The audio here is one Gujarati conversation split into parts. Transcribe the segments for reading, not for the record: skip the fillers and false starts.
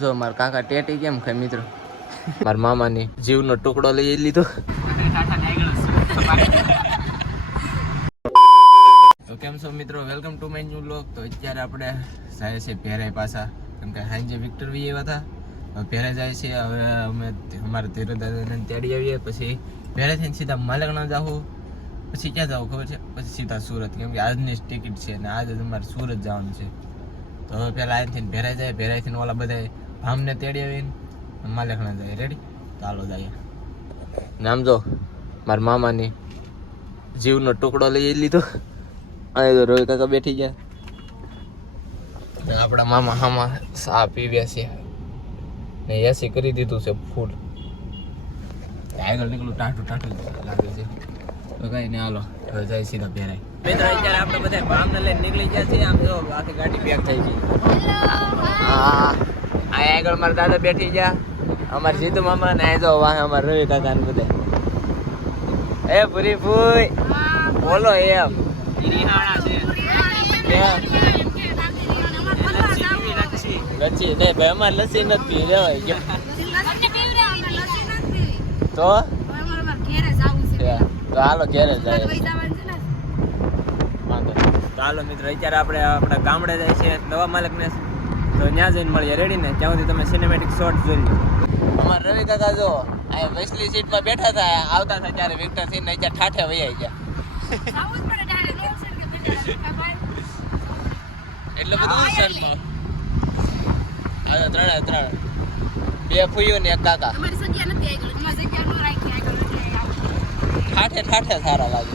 જો મારા કાકા ટેટી કેમ ખાય મિત્રો, મારા મામાની જીવનો ટુકડો લઈ લીધો. તો કેમ છો મિત્રો, welcome to my new vlog. તો અત્યારે આપણે જાય છે ભેરાઈ પાછા, કેમ કે સાંજે વિક્ટર વી એવા હતા. હવે ભેરાઈ જાય છે. હવે અમે અમારા ધીરદાદાને તેડી આવીએ, પછી ભેરાઈ થઈને સીધા માલકણા જાઉં, પછી ક્યાં જવું ખબર છે, પછી સીધા સુરત, કેમ કે આજની ટિકિટ છે અને આજે અમારે સુરત જવાનું છે. તો હવે પહેલાં અહીંથી ભેરાઈ જાય, ભેરાઈ થઈને ઓલા બધા ભામને તેડી આવીને માલકણા જાય. રેડી? ચાલો જઈએ. નામ જો મારા મામાની જીવનો ટુકડો લઈ લીધો. અહીં તો રોહિત કાકા બેઠી ગયા, આપણા મામા હામાં સા પીવ્યા છે ને એસી કરી દીધું છે ફૂલ. આગળ નીકળું ટાટું લાગે છે. તો કઈ ને હાલો હવે જાય સીધા ભેરાઈ. મિત્રો અત્યારે આપણે બધા ભામને લઈને નીકળી ગયા છીએ. આમ જો આખી ગાડી પેક થઈ ગઈ. હા આગળ મારા દાદા બેઠી ગયા, અમારા જીતુ મામા ને જો વાહ અમારા રવિ કાકા ને બધા. એ પૂરી ફૂઈ બોલો એમ લચ્છી નહીં ભાઈ, અમારે લસ્સી નથી રેવાય તો હાલો ઘેરે જાય. ચાલો મિત્રો અત્યારે આપણે આપણા ગામડે જાય છે નવા માલિકને, તો ત્યાં જઈને મળીએ. રેડી ને? ત્યાં સુધી તમે સિનેમેટિક શોટ જોઈ લો. અમારા રવિ કાકા જો અહીંયા વેસલી સીટમાં બેઠા હતા, આવતા હતા ત્યારે વિક્ટર થઈને અત્યારે ઠાઠે વૈયા ગયા. એટલે બધું શર્ટમાં ત્રણ બે ફૂઈઓ ને એક કાકા. ઠાઠે સારા લાગે.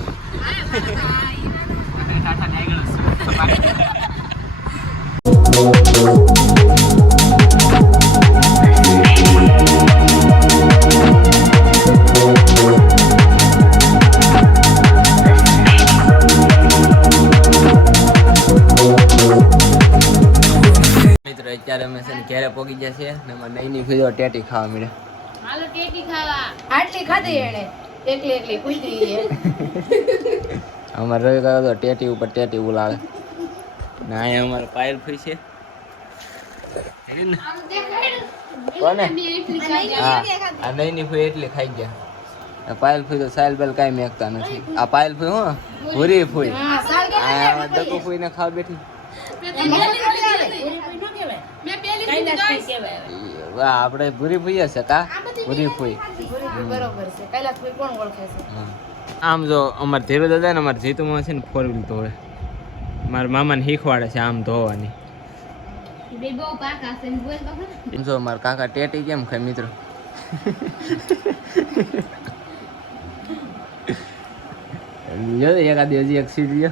અત્યારે અમે છે ને ઘેરે પોગી ગયા છે ને અમારે નઈની ફીજો ટેટી ખાવા મળે. હાલો ટેટી ખાવા. આટલી ખાધી એને એકલી પૂછી. અમારે રવિ કાકા તો ટેટી ઉપર ટેટી બોલાવે ને અહીંયા અમારે પાયલ ફઈ છે. કોને? હા આ નઈની ફઈ એટલી ખાઈ ગયા. પાયલ ફઈ તો સાયલ બેલ કાંઈ મેકતા નથી. આ પાયલ ફઈ હું ભૂરી ફઈ આ દકુ ફઈ ને ખાવા બેઠી. આપણે ભૂરી ફૂઈ હશે કા? ભૂરી ફૂઈ બરોબર છે. કૈલાસ ફૂઈ કોણ ઓળખે છે? આમ જો અમારે ધીરુ દાદા ને અમારે જીતુમાં છે ને 4 વ્હીલ ધોવે. મારા મામાને શીખવાડે છે આમ ધોવાની. જો મારા કાકા ટેટી કેમ ખાય મિત્રો, જો એકાદ હજી એક સીધી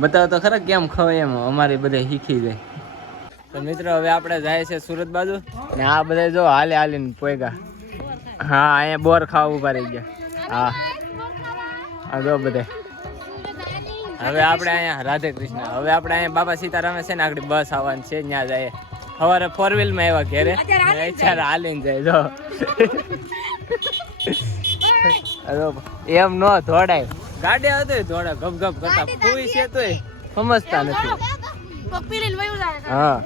બતાવો તો ખરા કેમ ખવાય એમ. અમારે બધા શીખી જાય. તો મિત્રો હવે આપણે જાય છે સુરત બાજુ ને આ બધા જો હાલીને પોયગા. હા અહીંયા બોર ખાવા ઉભા રહી ગયા. હા જો બધે. હવે આપણે અહીંયા રાધે કૃષ્ણ, હવે આપણે અહીંયા બાબા સીતારામે છે ને આગળ બસ આવવાની છે, ત્યાં જાય. સવારે 4 વ્હીલમાં આવ્યા ઘેરે, અત્યારે હાલીને જાય. જો એમ ન દોડાય, ગાડી આવતો દોડા ગપ ગપ કરતા. ફૂઈ છે તોય સમજતા નથી. હા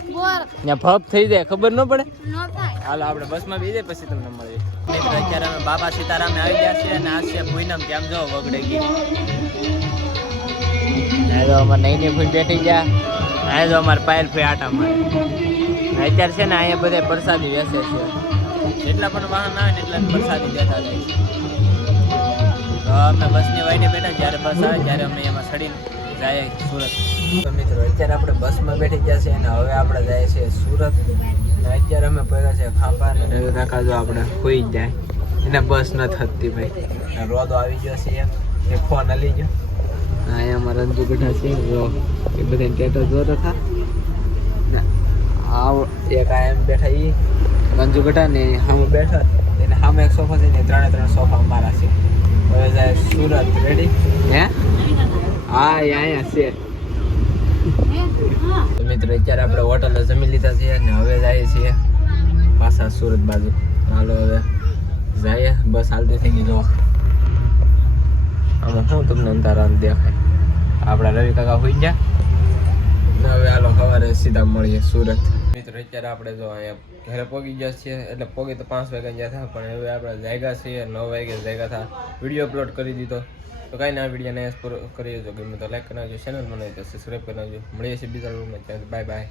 ત્યાં ભપ થઈ જાય ખબર ન પડે. હાલો આપણે બસમાં બેસી જાય પછી તમને મળીએ. અત્યારે અમે બાબા સીતારામે આવી ગયા છીએ અને આ છે પૂનમ. ત્યાં જો વગડે ગઈ. આ જો અમારે નઈની ફૂઈ બેઠી ગયા. આ જો અમારે પાયલ ફૂઈ આટા મારે. અત્યારે છે ને અહીંયા બધા પ્રસાદી વેચે છે. જેટલા પણ વાહન આવે ને એટલા પ્રસાદી દેતા જાય છે. તો અમે બસની વાઈને બેઠા, જ્યારે બસ આવે ત્યારે અમે એમાં ચડીને જાય સુરત. તો મિત્રો અત્યારે આપણે બસમાં બેઠી ગયા છે અને હવે આપણે જાય છે સુરત. અને અત્યારે અમે પડ્યા છે ખાંભા ને કાકા જો આપણે હોઈ જ જાય એને બસ ન થતી ભાઈ. રોદો આવી ગયો છે એ ફોન હલી ગયો. અહીંયા અમારા રંજુ બેઠા છે જો એ બધા ટેટો જો રખા. આ એક આ એમ બેઠા એ રંજુ બેઠા ને સામે બેઠા એને સામે એક સોફા છે ને 3 સોફા અમારા છે. હવે જાય સુરત. રેડી? હે હા અહીંયા છે. તો મિત્રો અત્યારે આપણે હોટલે જમી લીધા છે અને હવે જઈએ છીએ પાછા સુરત બાજુ. હાલો હવે જઈએ. બસ હાલતી થઈ ગઈ. જો આમાં શું તમને અંધારા દેખાય. આપણા રવિ કાકા હોઈ ગયા. હવે હાલો સવારે સીધા મળીએ સુરત. મિત્રો અત્યારે આપણે જો અહીંયા ઘરે પહોંચી ગયા છીએ, એટલે પહોંચી તો 5 વાગ્યા ગયા હતા, પણ હવે આપણે જાગ્યા છીએ 9 વાગે જાગ્યા હતા, વિડીયો અપલોડ કરી દીધો. તો કાંઈ ના, વિડીયોને પૂરો કરીએ. જો ગમે તો લાઈક કરી નાખજો, ચેનલ બનાવી તો સબસ્ક્રાઈબ કરી નાખજો. મળીએ છીએ બીજા રૂમમાં. Bye bye.